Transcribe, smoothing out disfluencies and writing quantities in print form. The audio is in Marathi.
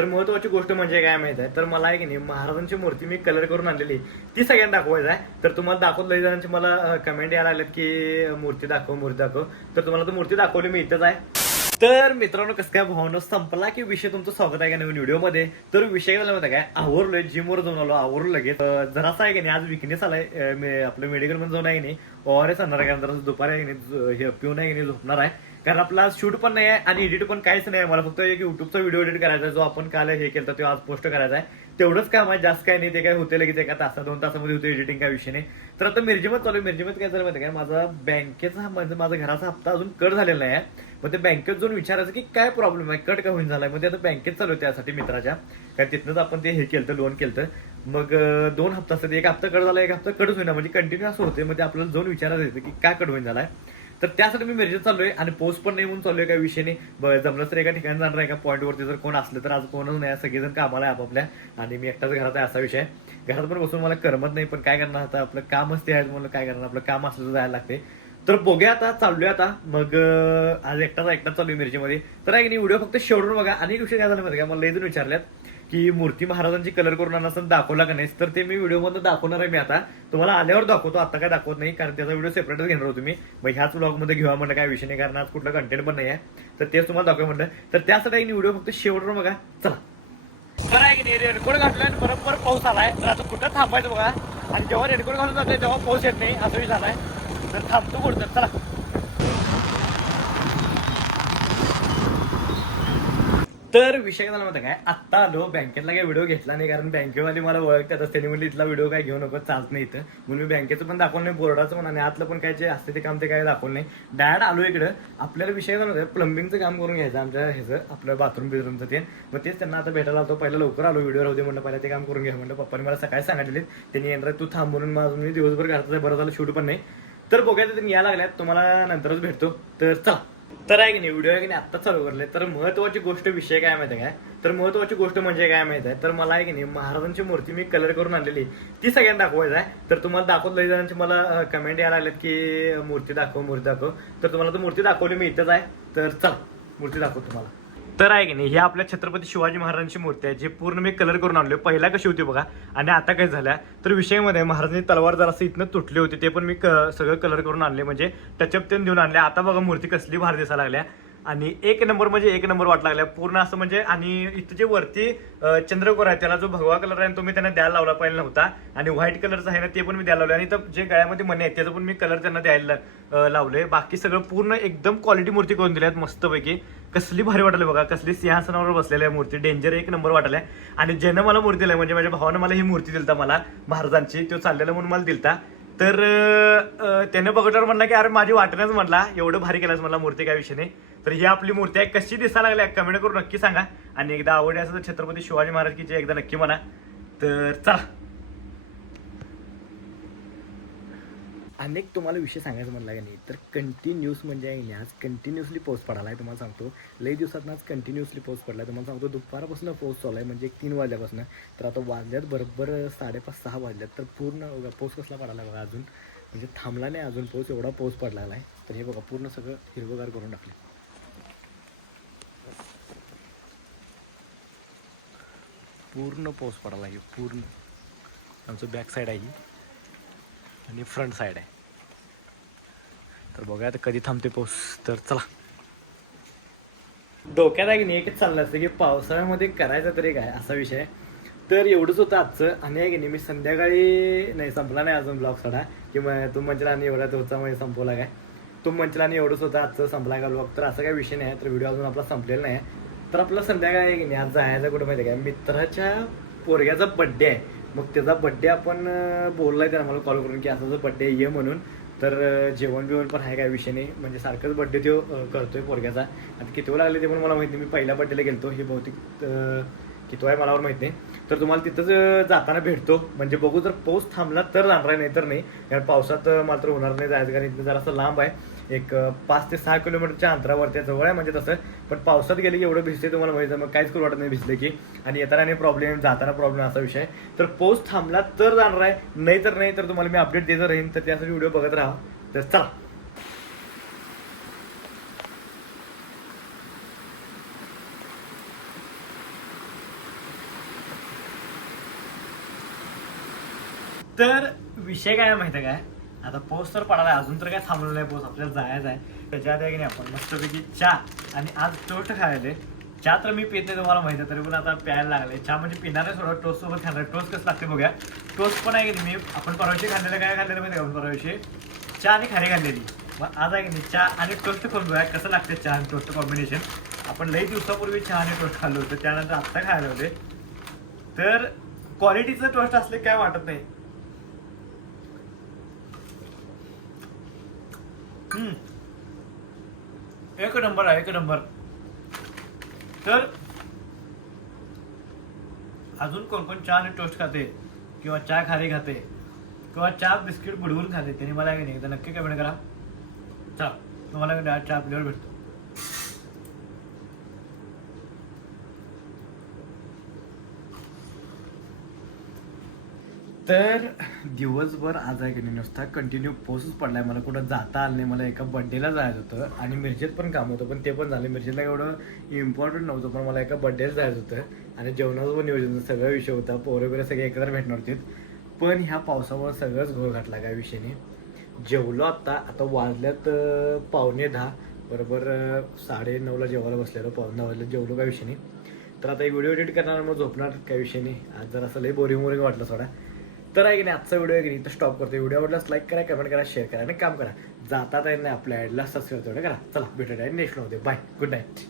तर महत्वाची गोष्ट म्हणजे काय माहित आहे, तर मला आहे की नाही महाराजांची मूर्ती मी कलर करून आणलेली ती सगळ्यांना दाखवायचं आहे. तर तुम्हाला दाखवत लई जणांची मला कमेंट यायला लागल्यात की मूर्ती दाखव मूर्ती दाखव. तर तुम्हाला तर मूर्ती दाखवली मी इथंच आहे. तर मित्रांनो कसं काय भावना संपला की विषय तुमचं स्वागत आहे का नवीन व्हिडिओमध्ये. तर विषय झाला होता काय, आवरलोय जिमवर जाऊन आलो, आवरलो लगेच. जरासा आहे की नाही आज विकनेस आलाय. आपलं मेडिकल मध्ये जाऊन आहे की नाही ORS आणणार आहे, कारण जरा दुपारी आहे की नाही हे पिऊन आहे की नाही झोपणार आहे. कारण आपला शूट पण नाही आहे आणि एडिट पण काहीच नाही आहे. मला फक्त एक युट्यूबचा व्हिडिओ एडिट करायचा आहे, जो आपण काल हे केलं तो आज पोस्ट करायचा आहे. तेवढंच काम आहे, जास्त काय नाही. ते काय होते लगेच एका तासा 2 तासामध्ये होते एडिटिंग, काय विषय नाही. तर आता मिरजेमध्ये चालू आहे. मिरजेमध्ये काय झालं माहिती काय, माझा बँकेचा म्हणजे माझा घराचा हप्ता अजून कट झालेला नाही आहे. मग ते बँकेत जाऊन विचारायचं की काय प्रॉब्लेम आहे, कट का होईन झालाय. मग ते आता बँकेत चालू आहे त्यासाठी मित्राच्या, कारण तिथनंच आपण ते हे केलं लोन केलं. मग 2 हप्ता असतात, एक हप्ता कट झाला, एक हप्ता कटच होईना, म्हणजे कंटिन्यू असं होते. मग ते आपल्याला जाऊन विचारायचं येतं की काय कट होईन झालाय. तर त्यासाठी मी मिरजेत चाललोय आणि पोस्ट पण नाही म्हणून चाललोय, काही विषय नाही. जमलं तर एका ठिकाणी जाणार, एका पॉईंटवरती जर कोण असलं तर. आज कोणच नाही, सगळेजण कामाला आहे आपापल्या आणि मी एकटाच घरात आहे, असा विषय आहे. घरात पण बसून मला करमत नाही, पण काय करणार आता, आपलं कामच ते आहे म्हणून काय करणार, आपलं काम असलं तर जायला लागते. तर बघूया आता, चाललोय आता. मग आज एकटाच चालू आहे मिरजेमध्ये. तर आहे की नाही व्हिडिओ फक्त शेवटून बघा. आणि एक विषय काय झाला माहिती का, मला लई जण विचारल्यात की मूर्ती महाराजांची कलर करून आणा दाखवला का नाही. तर ते मी व्हिडिओमध्ये दाखवणार आहे. मी आता तुम्हाला आल्यावर दाखवतो, आता काय दाखवत नाही, कारण त्याचा व्हिडिओ सेपरेटच घेणार होतो मी. मग ह्याच ब्लॉगमध्ये घेऊया म्हणलं, काय विषय नाही, कारण आज कुठलं कंटेंट पण नाही आहे. तर तेच तुम्हाला दाखवा म्हणलं. तर त्यासाठी व्हिडिओ फक्त शेवटून बघा, चला. बरं आहे की नाही, रेनकोट घातलाय आणि बरोबर पाऊस आलाय. तर आता कुठं थांबायचं बघा. आणि जेव्हा रेनकोट घालून जातोय तेव्हा पाऊस येत नाही, असं झालाय. तर थांबतो कुठं, चला. तर विषय काय झाला माहिती काय, आत्ता आलो बँकेतला, काही व्हिडिओ घेतला नाही, कारण बँकेवाले मला ओळखतात. त्यांनी म्हणले इथला व्हिडिओ काय घेऊ नको, चालत नाही इथं. म्हणून मी बँकेचं पण दाखवलं नाही, बोर्डाचं पण आणि आतलं पण काय जे असते ते काम ते काय दाखवलं नाही. डायरेक्ट आलो इकडं. आपल्याला विषय झाला होता प्लंबिंगचं काम करून घ्यायचं आमच्या ह्याचं, आपलं बाथरूम बिथरूमचं ते. मग तेच त्यांना आता भेटायला आलो. पहिला लवकर आलो, व्हिडिओ राहू दे म्हणलं, पहिला ते काम करून घ्या म्हणलं. पप्पांनी मला सकाळी सांगितले, त्यांनी येणार तू थांब म्हणून. माझं मी दिवसभर घरात बरं झालं, शूट पण नाही. तर बघायचं त्यांनी यायला लागल्यात, तुम्हाला नंतरच भेटतो. तर चला. तर आहे की नाही व्हिडिओ आहे की नाही आत्ता चालू करले. तर महत्वाची गोष्ट विषय काय माहिती आहे काय, तर महत्वाची गोष्ट म्हणजे काय माहिती आहे, तर मला आहे की नाही महाराजांची मूर्ती मी कलर करून आणलेली ती सगळ्यांना दाखवायचं आहे. तर तुम्हाला दाखवत लई जणांची मला कमेंट यायला लागल्यात की मूर्ती दाखव मूर्ती दाखव. तर तुम्हाला तर मूर्ती दाखवली मी इथंच आहे. तर चला मूर्ती दाखव तुम्हाला. तर आहे की नाही, ही आपल्या छत्रपती शिवाजी महाराजांची मूर्ती आहे, जी पूर्ण मी कलर करून आणली. पहिला कशी होती बघा आणि आता काय झाल्या. तर विषयामध्ये महाराजांनी तलवार जरासं इथनं तुटली होती, ते पण मी सगळं कलर करून आणले, म्हणजे टचअप देऊन आणले. आता बघा मूर्ती कसली भारी दिसायला लागल्या आणि एक नंबर म्हणजे एक नंबर वाट लागल्या पूर्ण असं म्हणजे. आणि इथं जे वरती चंद्रकोर आहे त्याला जो भगवा कलर आहे तो मी त्यांना द्यायला लावला पाहिजे नव्हता, आणि व्हाईट कलरचा आहे ना ते पण मी द्यायला लावले. आणि तर जे गळ्यामध्ये मणी आहेत त्याचं पण मी कलर त्यांना द्यायला लावले. बाकी सगळं पूर्ण एकदम क्वालिटी मूर्ती करून दिल्यात मस्तपैकी. कसली भारी वाटली बघा, कसली सिंहासनावर बसलेली आहे मूर्ती, डेंजर एक नंबर वाटल्या. आणि ज्यानं मला मूर्ती दिली म्हणजे माझ्या भावानं मला ही मूर्ती दिलता मला महाराजांची, तो चाललेला म्हणून मला दिलता. तर त्याने बघल्यावर म्हणला की अरे माझी वाटणच म्हणला, एवढं भारी केलंच मला मूर्ती, काय विषय नाही. तर ही आपली मूर्ती आहे, कशी दिसायला लागल्या कमेंट करून नक्की सांगा. आणि एकदा आवडली असेल तर छत्रपती शिवाजी महाराज की जय एकदा नक्की म्हणा. तर चला. अनेक तुम्हाला विषय सांगायचं म्हणला का नाही, तर कंटिन्यूस म्हणजे आहे नाही, आज कंटिन्युअसली पाऊस पडाला आहे. तुम्हाला सांगतो लई दिवसात आज कंटिन्युअसली पाऊस पडला आहे. तुम्हाला सांगतो दुपारपासून पाऊस चालू आहे, म्हणजे 3 वाजल्यापासून. तर आता वाजल्यात बरोबर 5:30-6 वाजल्यात. तर पूर्ण पाऊस कसला पडाला बघा, अजून म्हणजे थांबला नाही अजून पाऊस, एवढा पाऊस पडला आहे. तर हे बघा पूर्ण सगळं हिरवगार करून टाकले. पूर्ण पाऊस पडाला आहे, पूर्ण. आमचं बॅक साईड आहे ही आणि फ्रंट साईड आहे. तर बघूया आता कधी थांबते पाऊस. तर चला. डोक्यात आहे की नाही एकच चाललं असतं की पावसाळ्यामध्ये करायचं तरी काय, असा विषय. तर एवढंच होतं आजचं. आणि आहे की नाही मी संध्याकाळी नाही, संपला नाही अजून ब्लॉग सडा की मग तू म्हणशील आणि एवढा तुमचा म्हणजे संपवला काय, तू म्हणशील आणि एवढंच होतं आजचं, संपला का ब्लॉग. तर असं काही विषय नाही, तर व्हिडिओ अजून आपला संपलेला नाही. तर आपलं संध्याकाळी आहे की नाही आज जायचं कुठं माहिती आहे काय, मित्राच्या पोरग्याचा बड्डे आहे. मग त्याचा बड्डे आपण बोललाय त्याला मला कॉल करून की असं बड्डे ये म्हणून. तर जेवण बिवण पण आहे, काय विषय नाही, म्हणजे सारखंच बड्डे तो करतोय पोरग्याचा. आता किती वेळ लागले ते पण मला माहिती नाही, मी पहिल्या बड्डेला गेलतो, हे बहुतेक किती आहे मला माहिती नाही. तर तुम्हाला तिथंच जाताना भेटतो, म्हणजे बघू जर पाऊस थांबला तर जाणार आहे, नाही तर नाही. कारण पावसात मात्र होणार नाही जायचं, कारण इथं जरासं लांब आहे, एक 5 ते 6 किलोमीटरच्या अंतरावरती जवळ आहे म्हणजे तसं. पण पावसात गेले की एवढं भिजते तुम्हाला माहिती आहे, मग काहीच करू वाटत नाही भिजले की. आणि येताना प्रॉब्लेम, जाताना प्रॉब्लेम, असा विषय. तर पाऊस थांबला तर जाणार आहे, नाही तर नाही. तर तुम्हाला मी अपडेट देत राहीन, तर त्यासाठी व्हिडिओ बघत राहा. तर चला. तर विषय काय माहिती आहे काय, आता पाऊस तर पडायला अजून तर काय थांबलेला नाही, पाऊस आपल्याला जायचं आहे. त्याच्या आधी आहे की नाही आपण मस्तपैकी चहा आणि आज टोस्ट खायला. चहा तर मी पित नाही तुम्हाला माहिती आहे, तरी पण आता प्यायला लागले. चहा म्हणजे पिणार आहे थोडं, टोस्ट सोबत खाणार. टोस्ट कसं लागते बघूया. टोस्ट पण आहे की नाही, मी आपण परवाशी खाल्लेलं काय खाल्लेलं माहिती आपण परवाशी चहा आणि खारी खाल्लेली. मग आज आहे की नाही चहा आणि टोस्ट खाऊन बघूया कसं लागते चहा आणि टोस्ट कॉम्बिनेशन. आपण लई दिवसापूर्वी चहा आणि टोस्ट खाल्लं होतं, त्यानंतर आत्ता खायला होते. तर क्वालिटीचं टोस्ट असले काय वाटत नाही. एक नंबर आहे, एक नंबर. तर अजून कोण कोण चहा आणि टोस्ट खाते किंवा चहा खारी खाते किंवा चहा बिस्किट बुडवून खाते त्यांनी मला नाही एकदा नक्की कमेंट करा. चला तुम्हाला चहा आपल्यावर भेटतो. तर दिवसभर आज आहे की नाही नुसता कंटिन्यू पाऊसच पडलाय. मला कुठं जाता आलं नाही. मला एका बड्डेला जायचं होतं आणि मिरजेत पण काम होतं, पण ते पण झालं. मिरजेला एवढं इम्पॉर्टंट नव्हतं, पण मला एका बड्डेला जायचं होतं आणि जेवणाचं पण नियोजन सगळा विषय होता. पोरं वगैरे सगळे एकत्र भेटणार होते, पण ह्या पावसामुळे सगळंच घोळ घातला काय विषयने. जेवलो आता वाजल्यात 9:45 बरोबर. 9:30ला जेवायला बसलेलो, 9:15 जेवलो काय विषयने. तर आता एक व्हिडिओ एडिट करणार, मग झोपणार काय विषयने. आज जर असं लई बोरिंग वाटलं थोडा. तर आहे की नाही आजचा व्हिडिओ आहे की नाही तर स्टॉप करतो. व्हिडिओ आवडल्यास लाईक करा, कमेंट करा, शेअर करा आणि काम करा. जातात आहे नाही आपल्या ॲडला सबस्क्राईब तेवढं करा. चला भेटूया नेक्स्ट मध्ये. Bye, good night.